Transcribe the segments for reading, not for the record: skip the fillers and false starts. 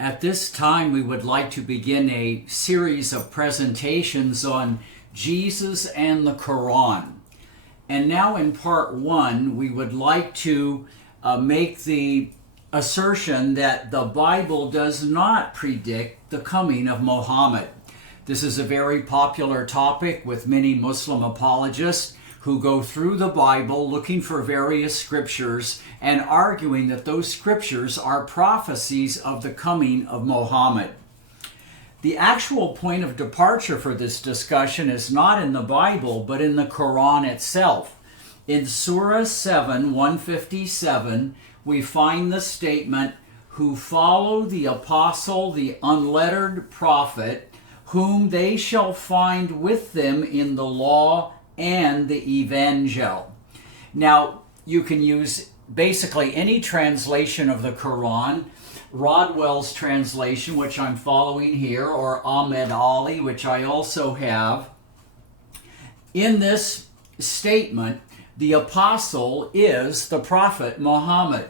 At this time, we would like to begin a series of presentations on Jesus and the Koran. And now in part one, we would like to make the assertion that the Bible does not predict the coming of Mohammed. This is a very popular topic with many Muslim apologists who go through the Bible looking for various scriptures and arguing that those scriptures are prophecies of the coming of Mohammed. The actual point of departure for this discussion is not in the Bible, but in the Koran itself. In Surah 7, 157, we find the statement, "Who follow the apostle, the unlettered prophet, whom they shall find with them in the law and the evangel." Now, you can use basically any translation of the Quran, Rodwell's translation, which I'm following here, or Ahmed Ali, which I also have. In this statement, the apostle is the prophet Muhammad,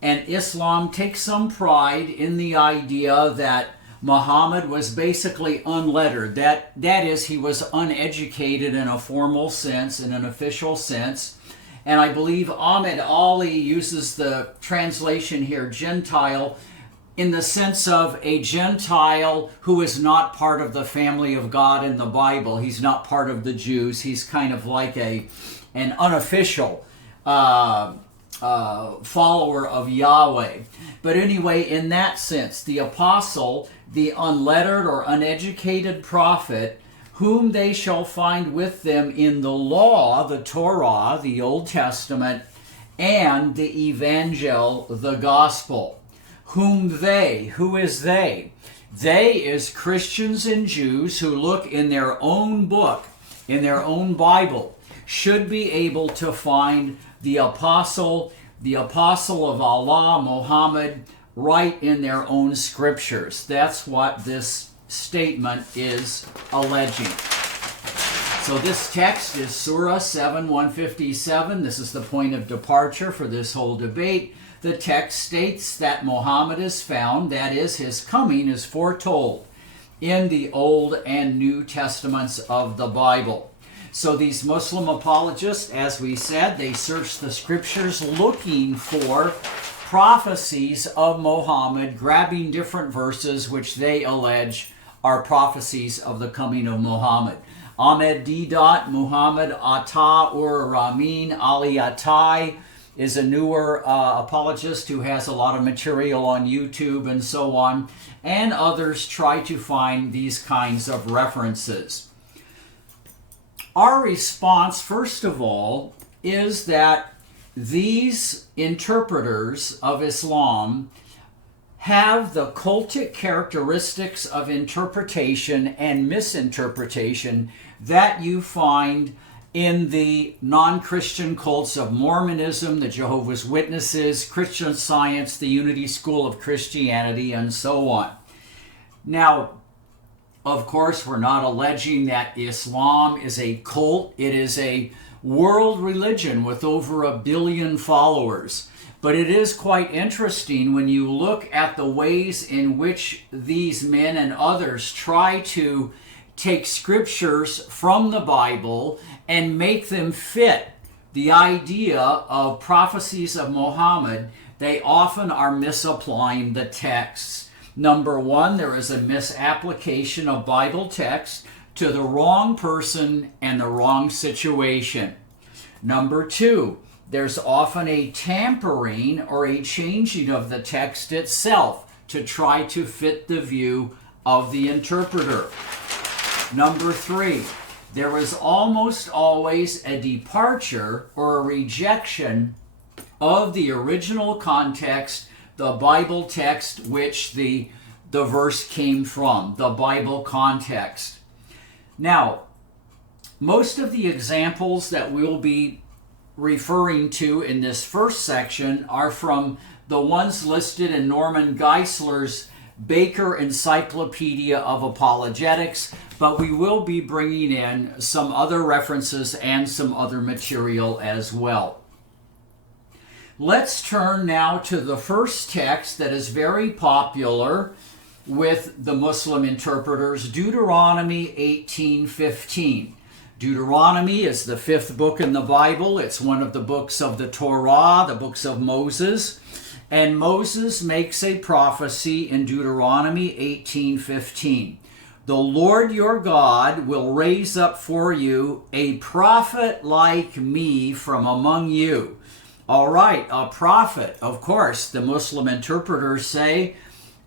and Islam takes some pride in the idea that Muhammad was basically unlettered. That is, he was uneducated in a formal sense, in an official sense. And I believe Ahmed Ali uses the translation here, Gentile, in the sense of a Gentile who is not part of the family of God in the Bible. He's not part of the Jews. He's kind of like an unofficial follower of Yahweh. But anyway, in that sense, the apostle, the unlettered or uneducated prophet, whom they shall find with them in the law, the Torah, the Old Testament, and the evangel, the gospel. Whom they, who is they? They is Christians and Jews who look in their own book, in their own Bible, should be able to find the apostle of Allah, Muhammad, right in their own scriptures. That's what this statement is alleging. So this text is Surah 7, 157. This is the point of departure for this whole debate. The text states that Muhammad is found, that is, his coming is foretold in the Old and New Testaments of the Bible. So these Muslim apologists, as we said, they search the scriptures looking for prophecies of Muhammad, grabbing different verses which they allege are prophecies of the coming of Muhammad. Ahmed D. Muhammad Atta Ur Ramin Ali Attai is a newer apologist who has a lot of material on YouTube and so on, and others try to find these kinds of references. Our response, first of all, is that these interpreters of Islam have the cultic characteristics of interpretation and misinterpretation that you find in the non-Christian cults of Mormonism, the Jehovah's Witnesses, Christian Science, the Unity School of Christianity, and so on. Now, of course, we're not alleging that Islam is a cult. It is a world religion with over 1 billion followers. But it is quite interesting when you look at the ways in which these men and others try to take scriptures from the Bible and make them fit the idea of prophecies of Muhammad. They often are misapplying the texts. Number one, there is a misapplication of Bible text to the wrong person and the wrong situation. Number two, there's often a tampering or a changing of the text itself to try to fit the view of the interpreter. Number three, there is almost always a departure or a rejection of the original context, the Bible text which the verse came from, the Bible context. Now, most of the examples that we'll be referring to in this first section are from the ones listed in Norman Geisler's Baker Encyclopedia of Apologetics, but we will be bringing in some other references and some other material as well. Let's turn now to the first text that is very popular with the Muslim interpreters, Deuteronomy 18:15. Deuteronomy is the fifth book in the Bible. It's one of the books of the Torah, the books of Moses. And Moses makes a prophecy in Deuteronomy 18:15. The Lord your God will raise up for you a prophet like me from among you. All right, a prophet. Of course, the Muslim interpreters say,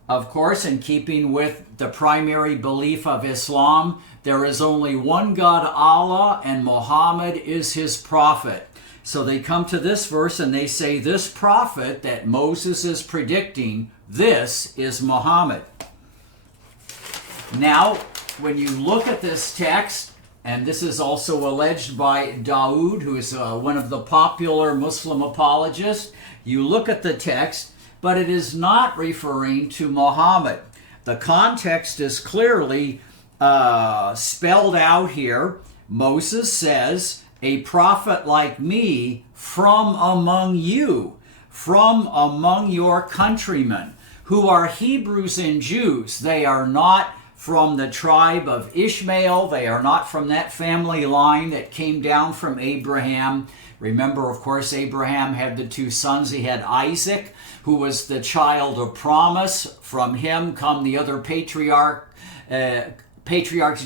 of course, in keeping with the primary belief of Islam, there is only one God, Allah, and Mohammed is his prophet. So they come to this verse and they say, this prophet that Moses is predicting, this is Muhammad. Now, when you look at this text, and this is also alleged by Dawood, who is one of the popular Muslim apologists, you look at the text, but it is not referring to Muhammad. The context is clearly spelled out here. Moses says, a prophet like me from among you, from among your countrymen, who are Hebrews and Jews. They are not from the tribe of Ishmael. They are not from that family line that came down from Abraham. Remember, of course, Abraham had the two sons. He had Isaac, who was the child of promise. From him come the other patriarchs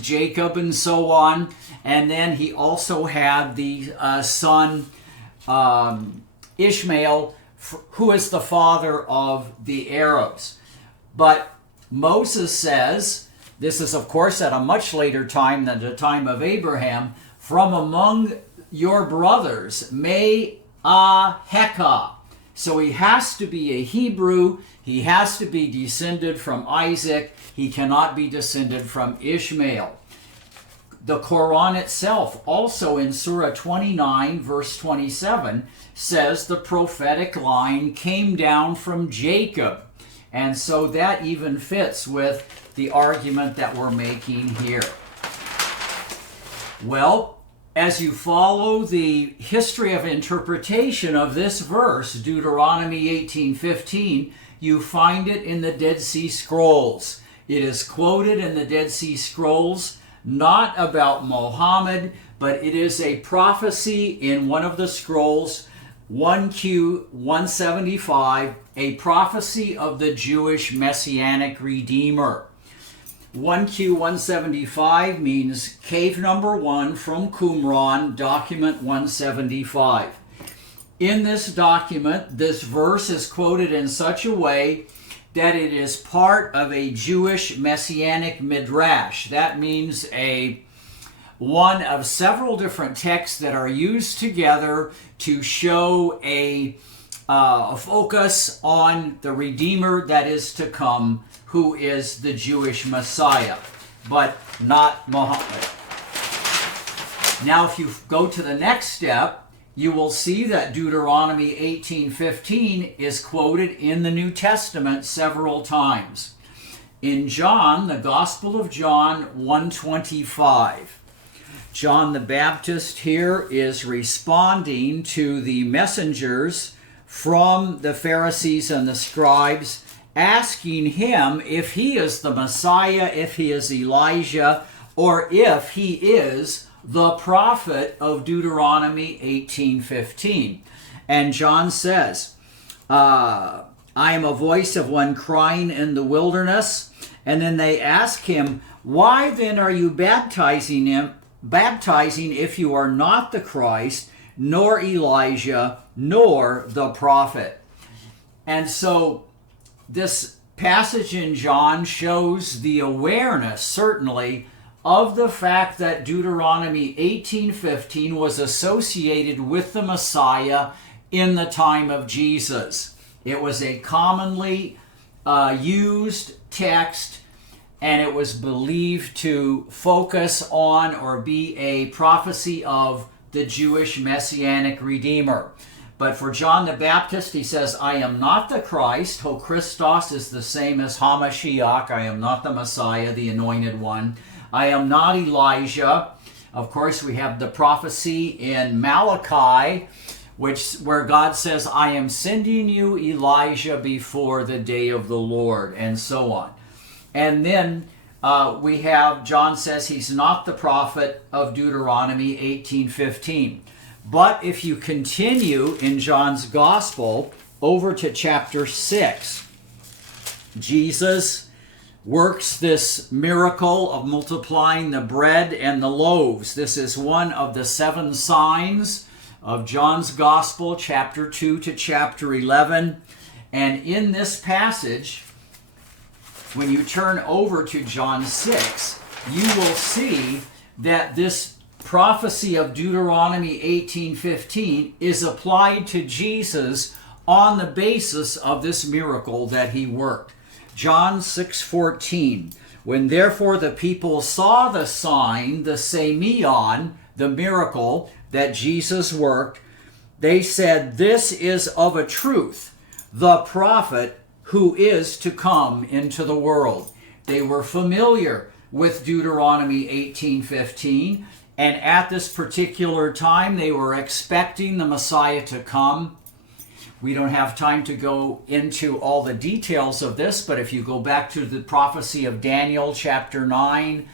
Jacob and so on. And then he also had the son Ishmael, who is the father of the Arabs. But Moses says, this is of course at a much later time than the time of Abraham, from among your brothers, Me'aheka. So he has to be a Hebrew. He has to be descended from Isaac. He cannot be descended from Ishmael. The Koran itself, also in Surah 29, verse 27, says the prophetic line came down from Jacob. And so that even fits with the argument that we're making here. Well, as you follow the history of interpretation of this verse, Deuteronomy 18:15, you find it in the Dead Sea Scrolls. It is quoted in the Dead Sea Scrolls, not about Muhammad, but it is a prophecy in one of the scrolls, 1Q175, a prophecy of the Jewish Messianic Redeemer. 1Q175 means cave number 1 from Qumran, document 175. In this document, this verse is quoted in such a way that it is part of a Jewish Messianic Midrash. That means one of several different texts that are used together to show a focus on the Redeemer that is to come, who is the Jewish Messiah, but not Muhammad. Now, if you go to the next step, you will see that Deuteronomy 18:15 is quoted in the New Testament several times. In John, the Gospel of John 1:25, John the Baptist here is responding to the messengers from the Pharisees and the scribes, asking him if he is the Messiah, if he is Elijah, or if he is the prophet of Deuteronomy 18:15. And John says, I am a voice of one crying in the wilderness. And then they ask him, why then are you baptizing if you are not the Christ, nor Elijah, nor the prophet? And so this passage in John shows the awareness, certainly, of the fact that Deuteronomy 18:15 was associated with the Messiah in the time of Jesus. It was a commonly used text, and it was believed to focus on or be a prophecy of the Jewish Messianic Redeemer. But for John the Baptist, he says, I am not the Christ. Ho Christos is the same as HaMashiach. I am not the Messiah, the Anointed One. I am not Elijah. Of course, we have the prophecy in Malachi where God says, I am sending you Elijah before the day of the Lord, and so on. And then we have, John says he's not the prophet of Deuteronomy 18:15. But if you continue in John's gospel over to chapter 6, Jesus works this miracle of multiplying the bread and the loaves. This is one of the 7 signs of John's gospel, chapter 2 to chapter 11. And in this passage, when you turn over to John 6, you will see that this prophecy of Deuteronomy 18:15 is applied to Jesus on the basis of this miracle that he worked. John 6:14, when therefore the people saw the sign, the semeion, the miracle that Jesus worked, they said, this is of a truth the prophet who is to come into the world. They were familiar with Deuteronomy 18:15, and at this particular time they were expecting the Messiah to come. We don't have time to go into all the details of this, but if you go back to the prophecy of Daniel chapter 9,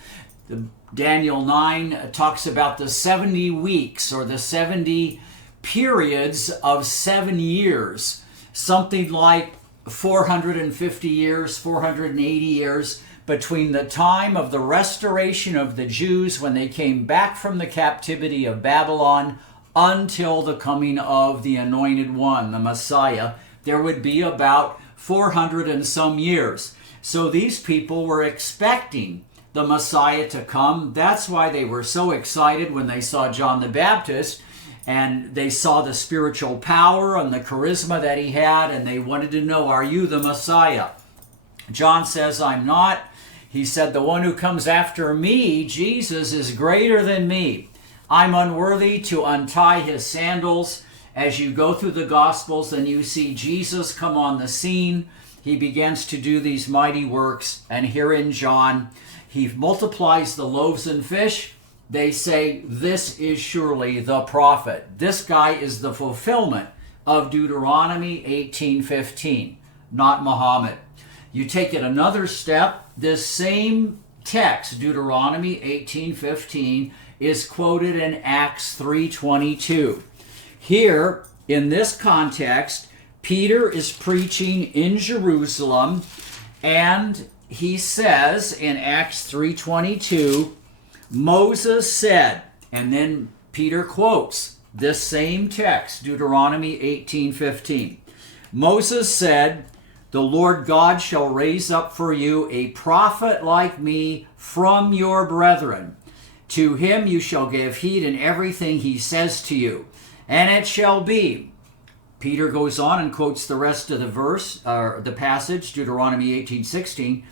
Daniel 9 talks about the 70 weeks or the 70 periods of 7 years, something like 450 years, 480 years, between the time of the restoration of the Jews when they came back from the captivity of Babylon until the coming of the Anointed One, the Messiah. There would be about 400 and some years. So these people were expecting the Messiah to come. That's why they were so excited when they saw John the Baptist and they saw the spiritual power and the charisma that he had, and they wanted to know, are you the Messiah? John says, I'm not. He said, the one who comes after me, Jesus, is greater than me. I'm unworthy to untie his sandals. As you go through the Gospels and you see Jesus come on the scene, he begins to do these mighty works. And here in John, he multiplies the loaves and fish. They say, this is surely the prophet. This guy is the fulfillment of Deuteronomy 18:15, not Mohammed. You take it another step, this same text, Deuteronomy 18:15, is quoted in Acts 3:22. Here, in this context, Peter is preaching in Jerusalem, and he says in Acts 3:22, Moses said, and then Peter quotes this same text, Deuteronomy 18:15. Moses said, the Lord God shall raise up for you a prophet like me from your brethren. To him you shall give heed in everything he says to you. And it shall be. Peter goes on and quotes the rest of the verse, or the passage, Deuteronomy 18:16.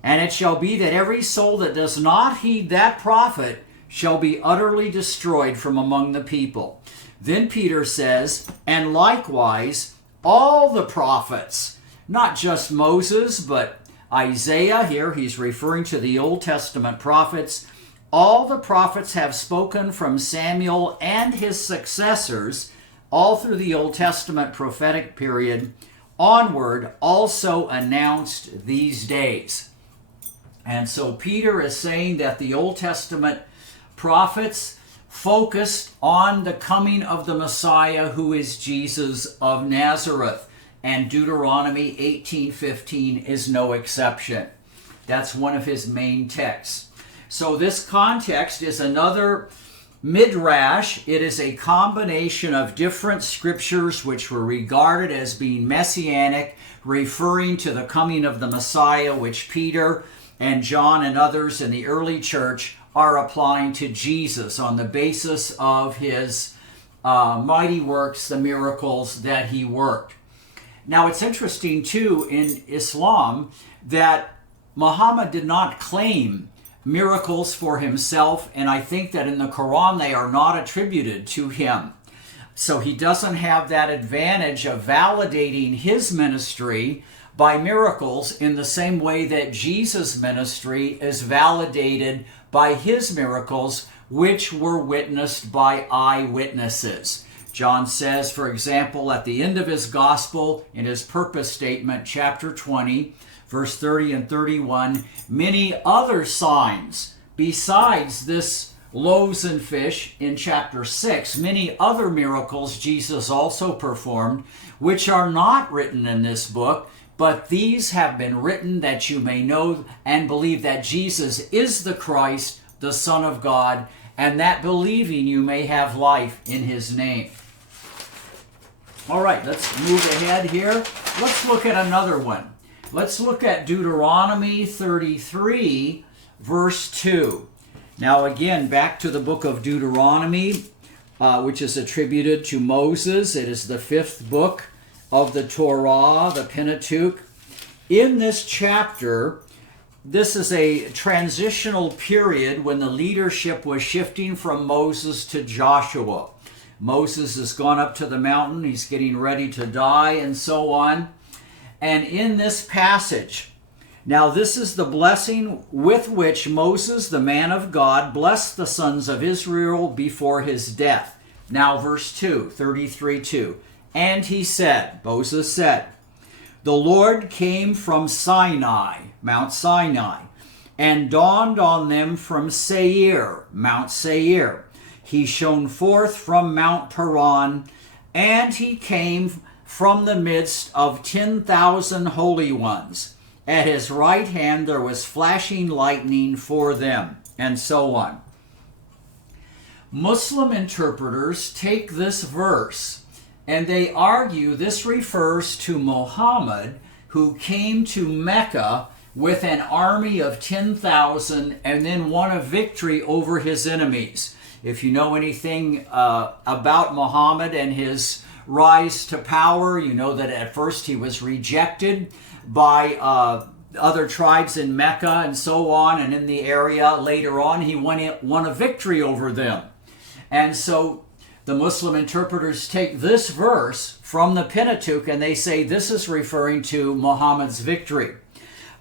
And it shall be that every soul that does not heed that prophet shall be utterly destroyed from among the people. Then Peter says, and likewise all the prophets, not just Moses, but Isaiah, here he's referring to the Old Testament prophets, all the prophets have spoken from Samuel and his successors, all through the Old Testament prophetic period, onward also announced these days. And so Peter is saying that the Old Testament prophets focused on the coming of the Messiah, who is Jesus of Nazareth. And Deuteronomy 18:15 is no exception. That's one of his main texts. So this context is another midrash. It is a combination of different scriptures which were regarded as being messianic, referring to the coming of the Messiah, which Peter and John and others in the early church are applying to Jesus on the basis of his mighty works, the miracles that he worked. Now it's interesting too in Islam that Muhammad did not claim miracles for himself, and I think that in the Koran they are not attributed to him. So he doesn't have that advantage of validating his ministry by miracles in the same way that Jesus' ministry is validated by his miracles, which were witnessed by eyewitnesses. John says, for example, at the end of his gospel, in his purpose statement, chapter 20, verse 30 and 31, many other signs besides this loaves and fish in chapter 6, many other miracles Jesus also performed, which are not written in this book, but these have been written that you may know and believe that Jesus is the Christ, the Son of God, and that believing you may have life in his name. All right, let's move ahead here. Let's look at another one. Let's look at Deuteronomy 33, verse 2. Now again, back to the book of Deuteronomy, which is attributed to Moses. It is the fifth book of the Torah, the Pentateuch. In this chapter, this is a transitional period when the leadership was shifting from Moses to Joshua. Moses has gone up to the mountain, he's getting ready to die, and so on. And in this passage, now this is the blessing with which Moses, the man of God, blessed the sons of Israel before his death. Now verse 2, 33:2. And he said, Moses said, the Lord came from Sinai, Mount Sinai, and dawned on them from Seir, Mount Seir. He shone forth from Mount Paran, and he came from the midst of 10,000 holy ones. At his right hand there was flashing lightning for them, and so on. Muslim interpreters take this verse and they argue this refers to Mohammed, who came to Mecca with an army of 10,000 and then won a victory over his enemies. If you know anything about Muhammad and his rise to power, you know that at first he was rejected by other tribes in Mecca and so on, and in the area. Later on, he won a victory over them. And so the Muslim interpreters take this verse from the Pentateuch and they say this is referring to Muhammad's victory.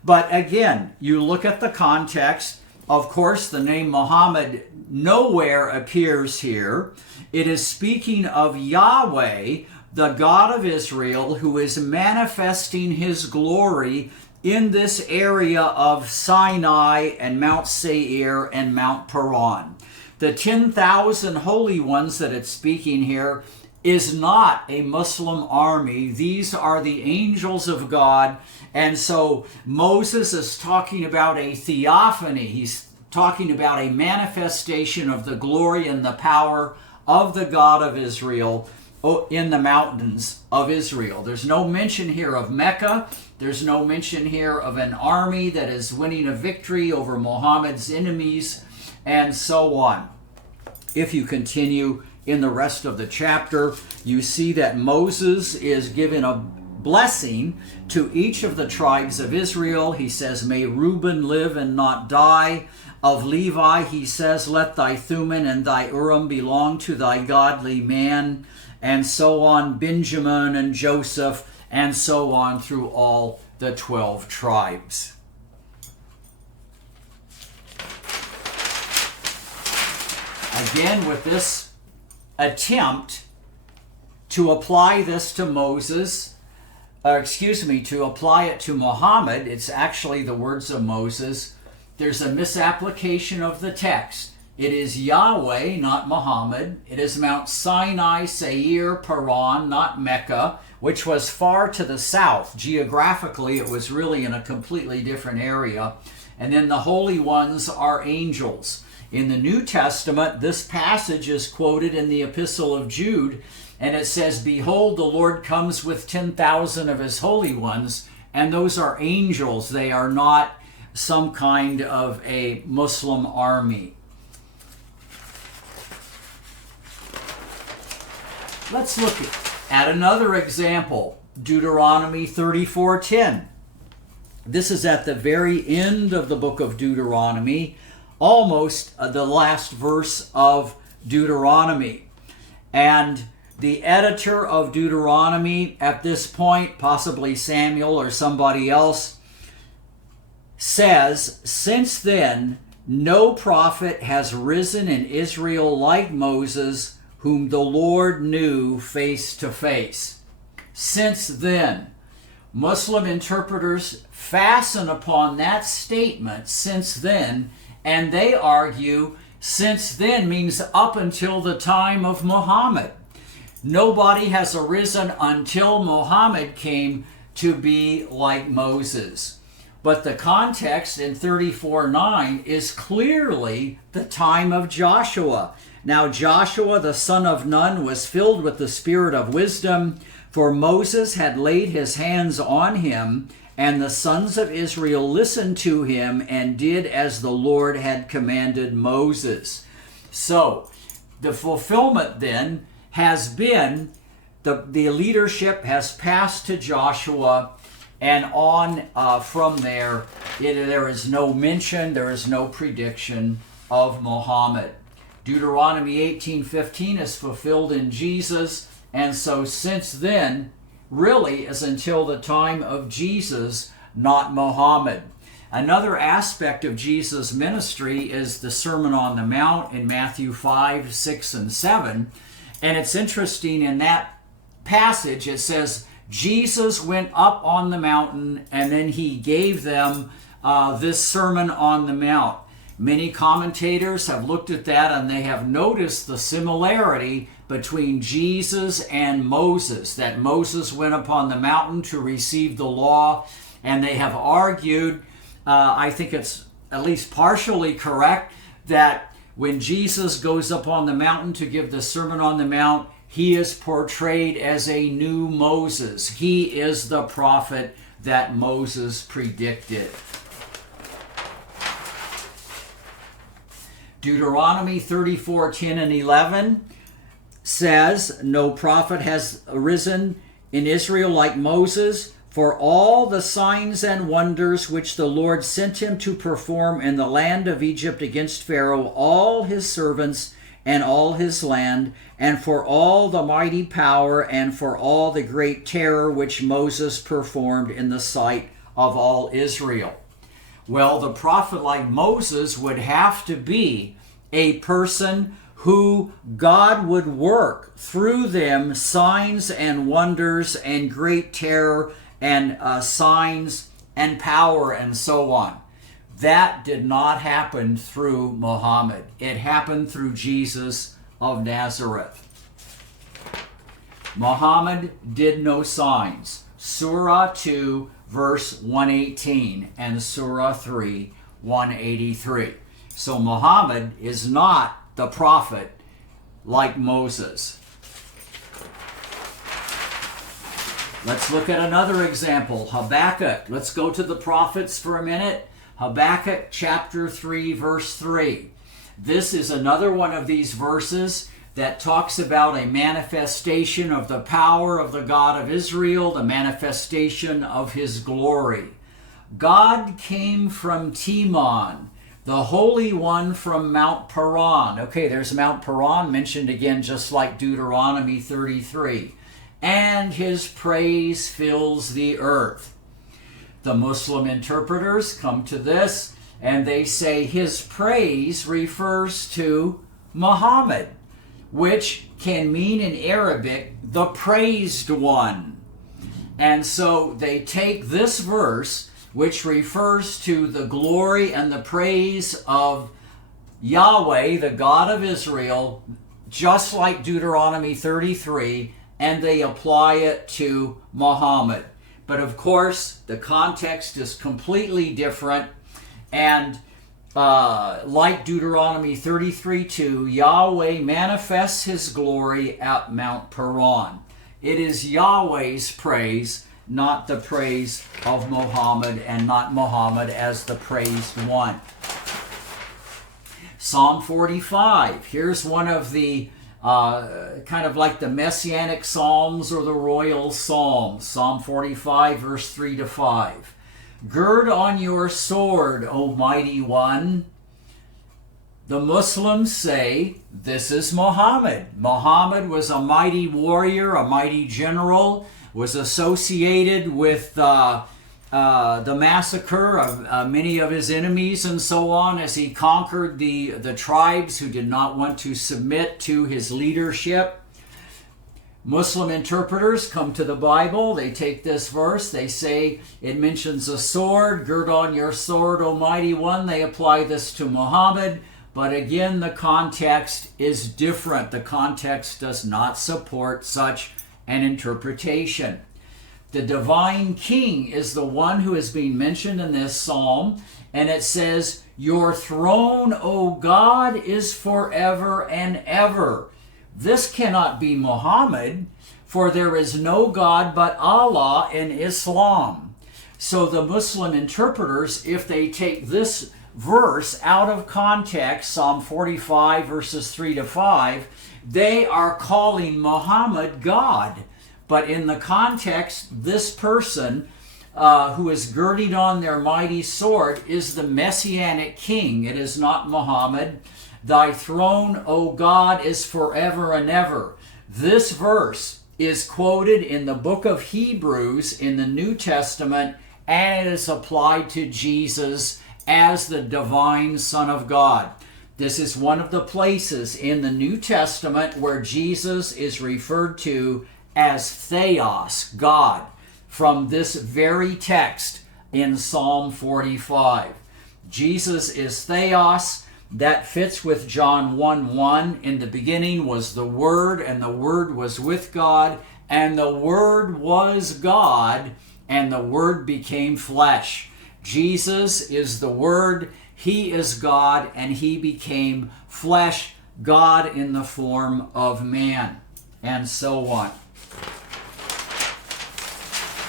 But again, you look at the context. Of course, the name Muhammad nowhere appears here. It is speaking of Yahweh, the God of Israel, who is manifesting his glory in this area of Sinai and Mount Seir and Mount Paran. The 10,000 holy ones that it's speaking here is not a Muslim army. These are the angels of God. And so Moses is talking about a theophany. He's talking about a manifestation of the glory and the power of the God of Israel in the mountains of Israel. There's no mention here of Mecca. There's no mention here of an army that is winning a victory over Muhammad's enemies, and so on. If you continue in the rest of the chapter, you see that Moses is given a blessing to each of the tribes of Israel. He says, may Reuben live and not die. Of Levi, he says, let thy Thummim and thy Urim belong to thy godly man, and so on, Benjamin and Joseph, and so on through all the 12 tribes. Again, with this attempt to apply this to Moses, to apply it to Muhammad, it's actually the words of Moses. There's a misapplication of the text. It is Yahweh, not Muhammad. It is Mount Sinai, Seir, Paran, not Mecca, which was far to the south. Geographically, it was really in a completely different area. And then the holy ones are angels. In the New Testament, this passage is quoted in the Epistle of Jude, and it says, behold, the Lord comes with 10,000 of his holy ones, and those are angels. They are not some kind of a Muslim army. Let's look at another example, Deuteronomy 34:10. This is at the very end of the book of Deuteronomy, almost the last verse of Deuteronomy. And the editor of Deuteronomy at this point, possibly Samuel or somebody else, says, since then, no prophet has risen in Israel like Moses, whom the Lord knew face to face. Since then, Muslim interpreters fasten upon that statement, since then, and they argue since then means up until the time of Muhammad. Nobody has arisen until Muhammad came to be like Moses. But the context in 34:9 is clearly the time of Joshua. Now Joshua the son of Nun was filled with the spirit of wisdom, for Moses had laid his hands on him, and the sons of Israel listened to him and did as the Lord had commanded Moses. So the fulfillment then has been, the leadership has passed to Joshua, and on from there, there is no mention, there is no prediction of Muhammad. Deuteronomy 18:15 is fulfilled in Jesus, and so since then, really is until the time of Jesus, not Muhammad. Another aspect of Jesus' ministry is the Sermon on the Mount in Matthew 5, 6, and 7. And it's interesting, in that passage it says, Jesus went up on the mountain and then he gave them this Sermon on the Mount. Many commentators have looked at that and they have noticed the similarity between Jesus and Moses, that Moses went upon the mountain to receive the law, and they have argued, I think it's at least partially correct, that when Jesus goes up on the mountain to give the Sermon on the Mount, he is portrayed as a new Moses. He is the prophet that Moses predicted. Deuteronomy 34:10 and 11 says, no prophet has arisen in Israel like Moses, for all the signs and wonders which the Lord sent him to perform in the land of Egypt against Pharaoh, all his servants and all his land, and for all the mighty power and for all the great terror which Moses performed in the sight of all Israel. Well, the prophet like Moses would have to be a person who God would work through them signs and wonders and great terror and signs and power and so on. That did not happen through Muhammad. It happened through Jesus of Nazareth. Muhammad did no signs. Surah 2, verse 118, and Surah 3, 183. So Muhammad is not the prophet like Moses. Let's look at another example, Habakkuk. Let's go to the prophets for a minute. Habakkuk chapter 3, verse 3. This is another one of these verses that talks about a manifestation of the power of the God of Israel, the manifestation of his glory. God came from Teman, the Holy One from Mount Paran. Okay, there's Mount Paran mentioned again, just like Deuteronomy 33. And his praise fills the earth. The Muslim interpreters come to this and they say his praise refers to Muhammad, which can mean in Arabic, the praised one. And so they take this verse, which refers to the glory and the praise of Yahweh, the God of Israel, just like Deuteronomy 33, and they apply it to Muhammad. But of course, the context is completely different, and like Deuteronomy 33:2, Yahweh manifests his glory at Mount Paran. It is Yahweh's praise, not the praise of Muhammad, and not Muhammad as the praised one. Psalm 45. Here's one of the kind of like the Messianic Psalms or the Royal Psalms. Psalm 45, verse 3 to 5. Gird on your sword, O mighty one. The Muslims say this is Muhammad. Muhammad was a mighty warrior, a mighty general, was associated with the massacre of many of his enemies and so on, as he conquered the tribes who did not want to submit to his leadership. Muslim interpreters come to the Bible, they take this verse, they say it mentions a sword, gird on your sword, O mighty one. They apply this to Muhammad, but again the context is different. The context does not support such an interpretation. The divine king is the one who is being mentioned in this psalm, and it says, your throne, O God, is forever and ever. This cannot be Muhammad, for there is no God but Allah in Islam. So the Muslim interpreters, if they take this verse out of context, Psalm 45 verses 3 to 5, they are calling Muhammad God. But in the context, this person who is girding on their mighty sword is the Messianic king. It is not Muhammad. Thy throne, O God, is forever and ever. This verse is quoted in the book of Hebrews in the New Testament, and it is applied to Jesus as the divine Son of God. This is one of the places in the New Testament where Jesus is referred to as Theos, God, from this very text in Psalm 45. Jesus is Theos. That fits with John 1:1. In the beginning was the Word, and the Word was with God, and the Word was God, and the Word became flesh. Jesus is the Word, he is God, and he became flesh, God in the form of man, and so on.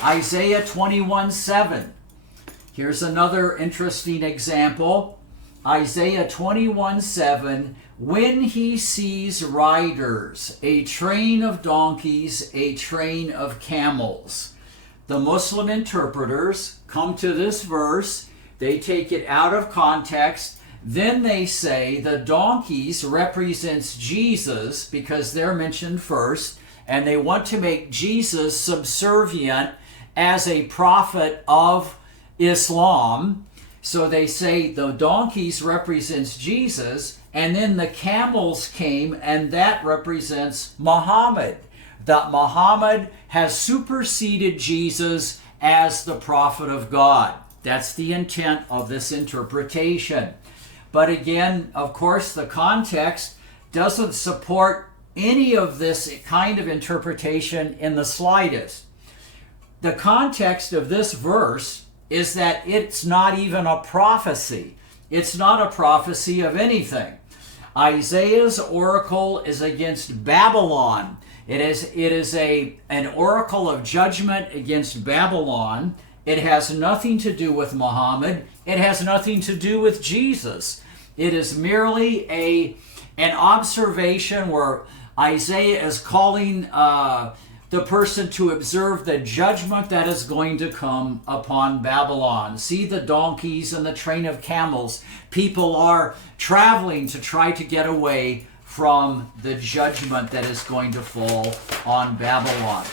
Isaiah 21:7. Here's another interesting example. Isaiah 21:7, when he sees riders, a train of donkeys, a train of camels. The Muslim interpreters come to this verse, they take it out of context, then they say the donkeys represents Jesus because they're mentioned first, and they want to make Jesus subservient as a prophet of Islam. So they say the donkeys represents Jesus, and then the camels came, and that represents Muhammad. That Muhammad has superseded Jesus as the prophet of God. That's the intent of this interpretation. But again, of course, the context doesn't support any of this kind of interpretation in the slightest. The context of this verse is that it's not even a prophecy. It's not a prophecy of anything. Isaiah's oracle is against Babylon. It is an oracle of judgment against Babylon. It has nothing to do with Muhammad. It has nothing to do with Jesus. It is merely an observation where Isaiah is calling the person to observe the judgment that is going to come upon Babylon. See the donkeys and the train of camels. People are traveling to try to get away from the judgment that is going to fall on Babylon.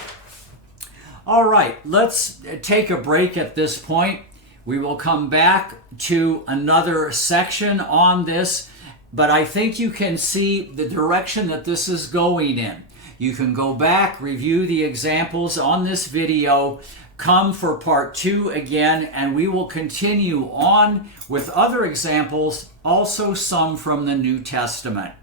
All right, let's take a break at this point. We will come back to another section on this, but I think you can see the direction that this is going in. You can go back, review the examples on this video, come for part 2 again, and we will continue on with other examples, also some from the New Testament.